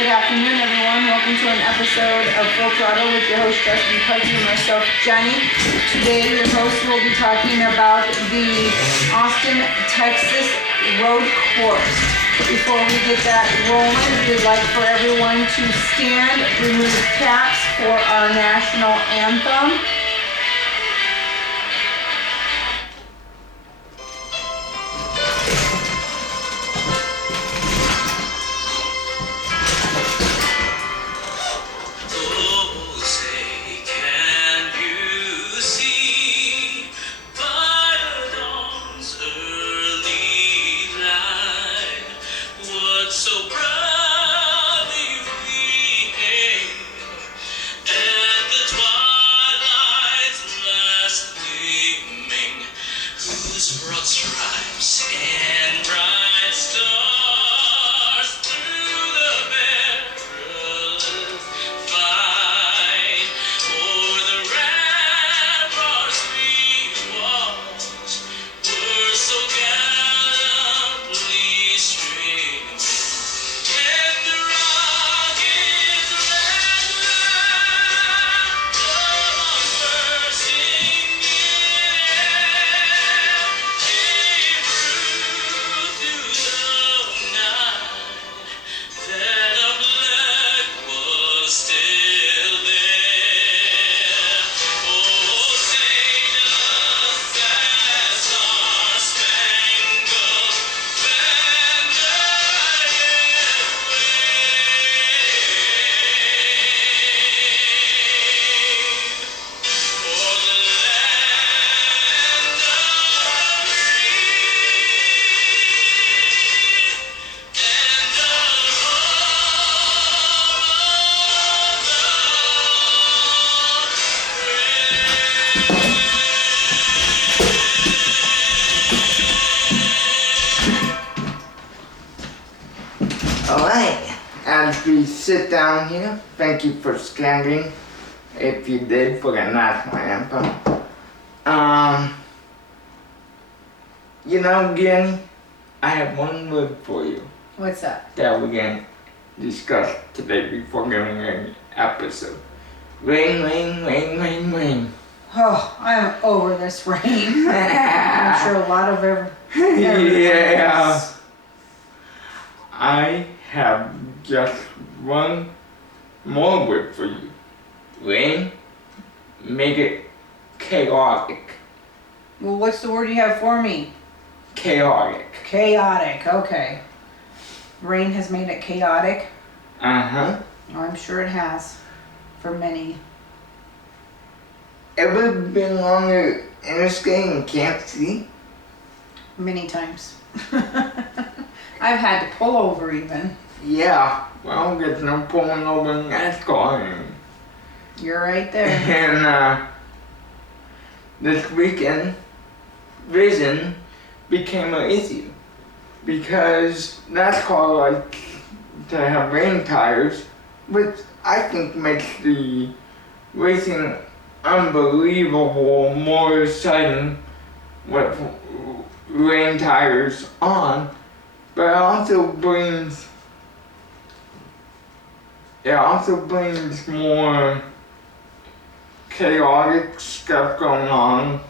Good afternoon, everyone. Welcome to an episode of Full Throttle with your host, Justin Pudgy, and myself, Jenny. Today, your host will be talking about the Austin, Texas road course. Before we get that rolling, we'd like for everyone to stand, remove caps for our national anthem. Alright, as we sit down here, thank you for standing, if you did, for the national anthem. Jenny, I have one word for you. What's that? That we're going to discuss today before getting an episode. Rain, rain, rain, rain, rain. Oh, I'm over this rain. I'm sure a lot of Yeah. Else. I have just one more word for you. Rain, make it chaotic. Well, what's the word you have for me? Chaotic. Chaotic, okay. Rain has made it chaotic? Uh-huh. Oh, I'm sure it has. For many. Ever been on the interstate and can't see? Many times. I've had to pull over even. Yeah, well, there's no pulling over in that car. You're right there. And this weekend, vision became an issue because NASCAR likes to have rain tires, which I think makes the racing unbelievable, more exciting with rain tires on. But it also brings more chaotic stuff going on,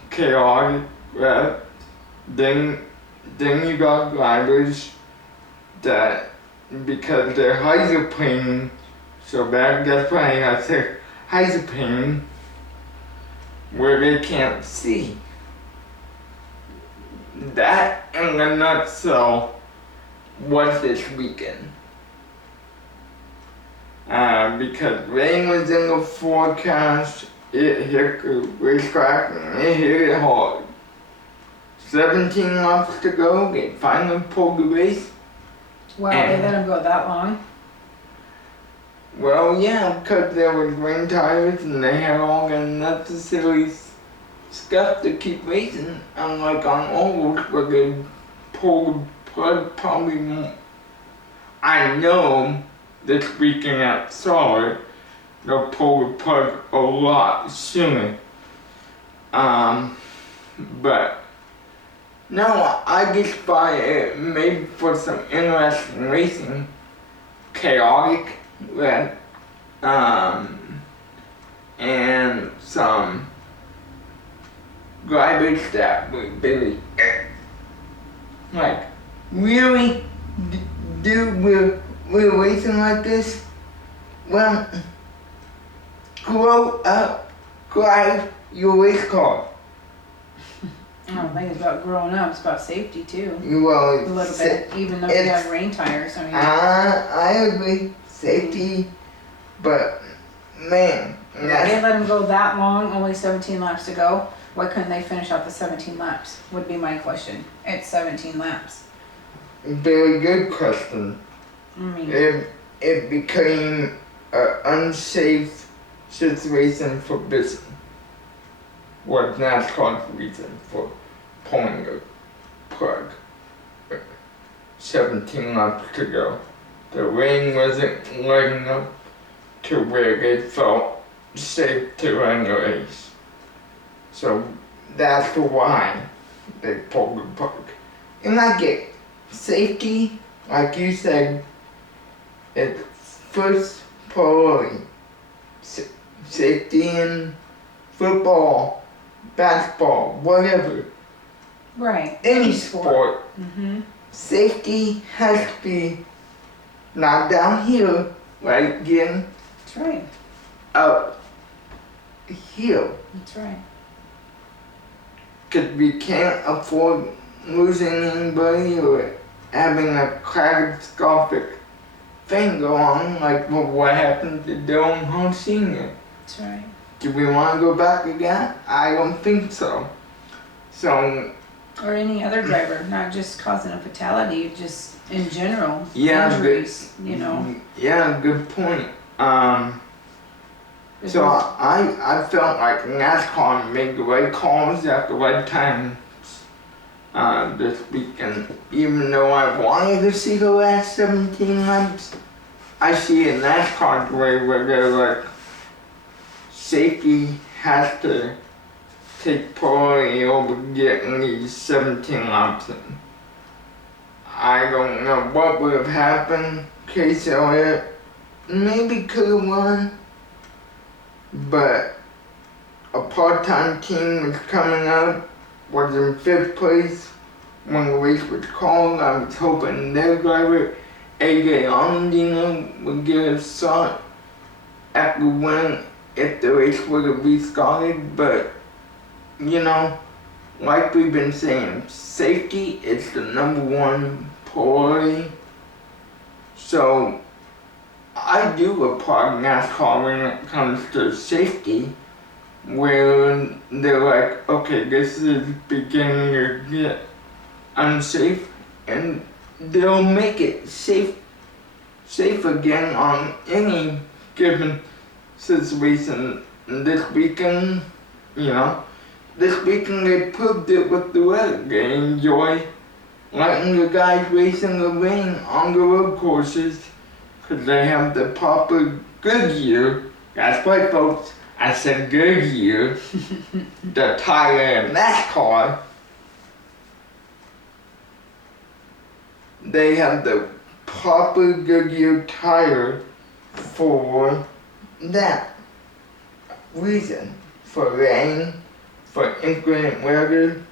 then you got drivers that, because their eyes are playing so bad, that's why I say eyes are playing, where they can't see. That in a nutshell was this weekend. Because rain was in the forecast, it hit the racetrack and it hit it hard. 17 laps to go, they finally pulled the race. Wow, they let him go that long? Well, yeah, because there was rain tires and they had all the necessary stuff to keep racing, unlike on ovals where they pull the plug probably more. I know this weekend at Solid, they'll pull the plug a lot sooner. But no, I just thought it made for some interesting racing, chaotic, but and some garbage that would be like, really? Dude, we're racing like this? Well, grow up, drive your race car. I don't think it's about growing up, it's about safety too. Well, A little bit, even though you have rain tires, I mean. I agree, safety, but man, They let them go that long, only 17 laps to go. Why couldn't they finish out the 17 laps? Would be my question. It's 17 laps. very good question. I mean, It became an unsafe situation for business. Was NASCAR's reason for pulling the plug. 17 laps to go. The rain wasn't letting up to where they felt safe to run the race. So that's why they pulled the plug. And I get safety, like you said, it's first priority. Safety in football, basketball, whatever. right. Any sport. Mm-hmm. Safety has to be not down here, right, Jen? That's right. Up here. That's right. Because we can't afford losing anybody or having a catastrophic thing go on, like what happened to Dylan Hunt Sr. That's right. Do we want to go back again? I don't think so. So, Or any other driver, not just causing a fatality, just in general. Yeah, Injuries, you know. yeah, good point. It So was- I felt like NASCAR made the right calls at the right time this weekend. Even though I wanted to see the last 17 laps, I see a NASCAR way where they're like, safety has to take priority over getting these 17 laps in. I don't know what would have happened. Case Elliott maybe could have won, but a part-time team was coming up, was in 5th place when the race was called. I was hoping their driver, AJ Allendino, would get a start after winning if the race would have restarted, but you know, like we've been saying, safety is the #1 priority. So I do applaud NASCAR when it comes to safety, where they're like, okay, this is beginning to get unsafe, and they'll make it safe again on any given situation. This weekend, this weekend they proved it with the weather. They enjoy letting the guys race in the rain on the road courses because they have the proper Goodyear. That's right, folks. I said Goodyear, the tire in NASCAR. They have the proper Goodyear tire for that reason. For rain, for inclement weather,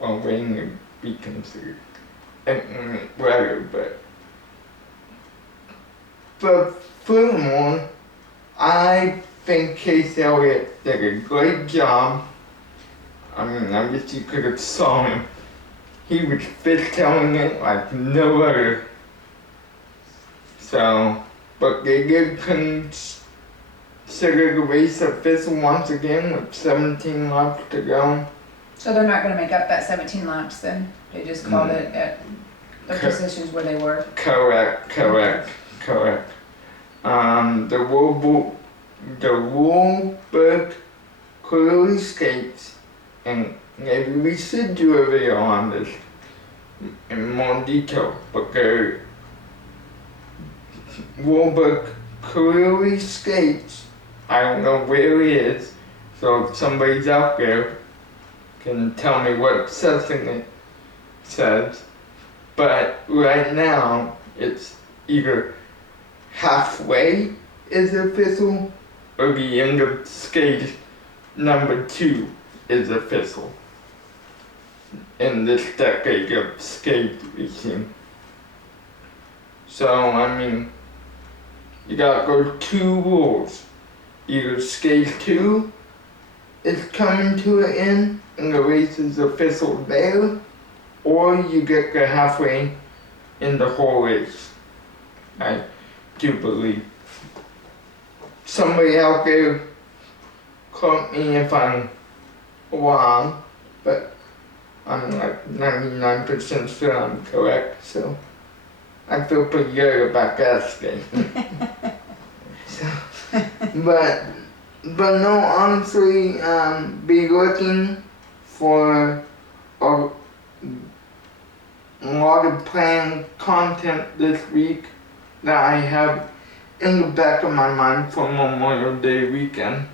well, rain would be considered inclement weather, but furthermore, I think Case Elliott did a great job. I mean, I guess you could have saw him. He was fishtailing it like no other. So, but they did consider the race official once again with 17 laps to go. So they're not gonna make up that 17 laps then? They just called it at the positions where they were? Correct. The rule book clearly states, and maybe we should do a video on this in more detail, but the rule book clearly states, I don't know where it is, so if somebody's out there can tell me what section it says, but right now it's either halfway is a thistle, or the end of stage number 2 is a thistle in this decade of stage racing. So, I mean, you gotta go 2 rules. Either stage 2 is coming to an end and the race is a thistle there, or you get the halfway in the whole race. I do believe. Somebody out there correct me if I'm wrong, but I'm like 99% sure I'm correct, so I feel pretty good about that statement. So, but no, honestly, be looking for a lot of planned content this week that I have in the back of my mind for Memorial Day weekend.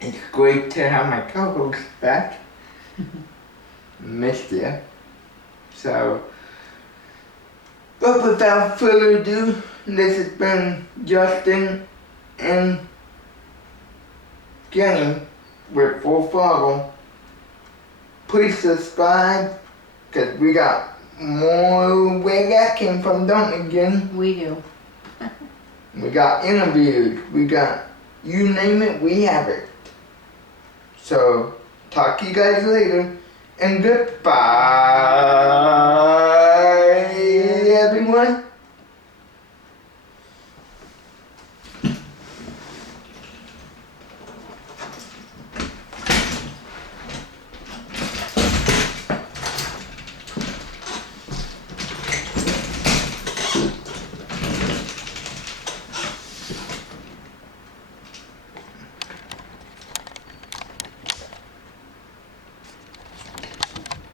It's great to have my co-host back. Missed you. So, but without further ado, this has been Justin and Jenny with Full Throttle. Please subscribe, because we got more where that came from, don't we, Jenny? We do. We got interviews, we got, you name it, we have it. So, talk to you guys later, and goodbye, everyone.